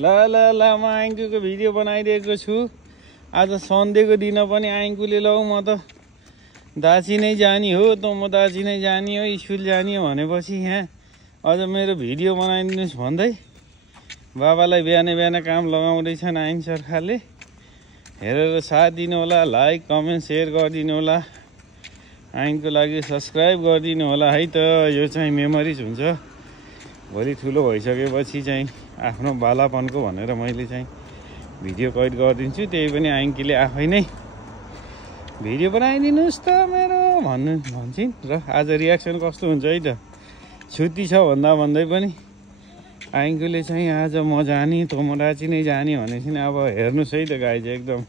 ल ल ल म आइङ्कुको भिडियो बनाइदिएको छु। आज सन्डेको दिन पनि आइङ्कुले लौ म त दार्जी नै जाने हो, त म दार्जी नै जाने हो, स्कुल जाने हो भनेपछि यहाँ अझ मेरो भिडियो बनाइदिनुहोस् भन्दै बाबालाई बिहानै बिहान काम लगाउँदैछन् आइन सरकारले। हेरेर साथ दिनु होला, लाइक कमेन्ट सेयर गरिदिनु होला, आइनको लागि सब्सक्राइब गरिदिनु होला है त। यो चाहिँ मेमोरिज हुन्छ, भोलि ठुलो भइसकेपछि चाहिँ आफ्नो बालापनको भनेर मैले चाहिँ भिडियो कैद गरिदिन्छु। त्यही पनि आइङ्कीले आफै नै भिडियो बनाइदिनुहोस् त मेरो भन्छन् र आज रियाक्सन कस्तो हुन्छ है त। छुट्टी छ भन्दै पनि आइङ्कुले चाहिँ आज म जाने तोमराची नै जाने भनेपछि अब हेर्नुहोस् है त गाइज, एकदम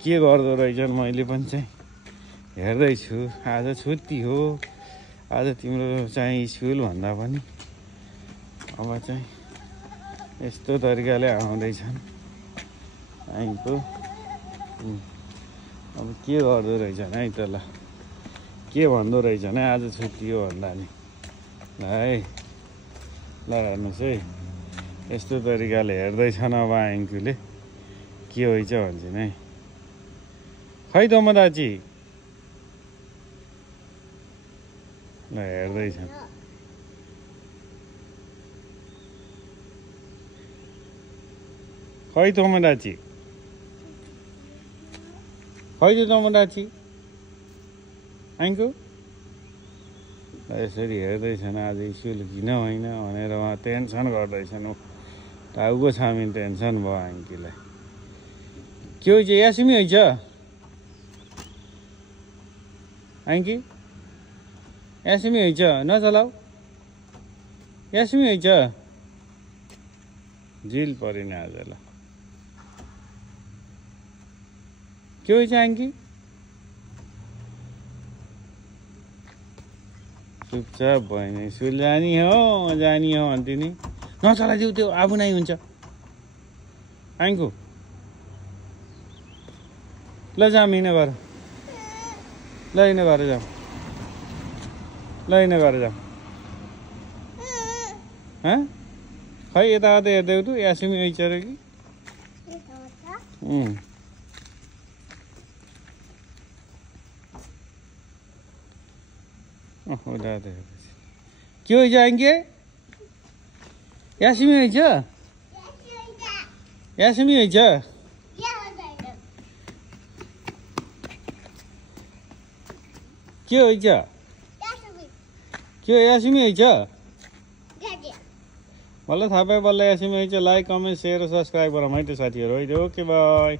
के गर्दो रहेछन्। मैले पनि चाहिँ हेर्दैछु, आज छुट्टी हो, आज तिम्रो चाहिँ स्कुल भन्दा पनि अब चाहिँ यस्तो तरिकाले आउँदैछन् आइङ्को। अब के गर्दो रहेछन् है त। ल के भन्दो रहेछन् है, आज छुट्टी हो भन्दा नि ल है। ल हेर्नुहोस् है, यस्तो तरिकाले हेर्दैछन् अब आइङ्कुले के होइछ भन्छन् है। खै तोमदाची ल हेर्दैछन्। खै तोमदाची, खै त तोमदाची आइङ्कु। यसरी हेर्दैछन् आज स्कुल किन होइन भनेर उहाँ टेन्सन गर्दैछन्। टाउको छामिन टेन्सन भयो आइङ्कीलाई। के हुन्छ यासिमी होइन आइङ्की, यासिमी होइन नचलाऊ, यासिमी होइन झिल परेन आज। ल के हुन्छ आइङ्की, चुपचाप भएन स्कुल जाने हो भन्थ्यो नि। नचलाइदिउ, त्यो आफू नै हुन्छ आइङ्कु। ल जाऊँ हिँड गर, ल हिँड गर जाऊँ, ल हिँड गर जाऊँ। खै यताउता हेर्दै तु यासिमी ऐछ र कि के हुन्छ आइङ्के, यासिमी हुन्छ, यासिमी हुन्छ, के हुन्छ, के यासिमी हुन्छ। बल्ल थाहा पायो, बल्ल यासिमी हुन्छ। लाइक कमेन्ट सेयर सब्सक्राइब गरौँ है त साथीहरू। है त ओके बाई।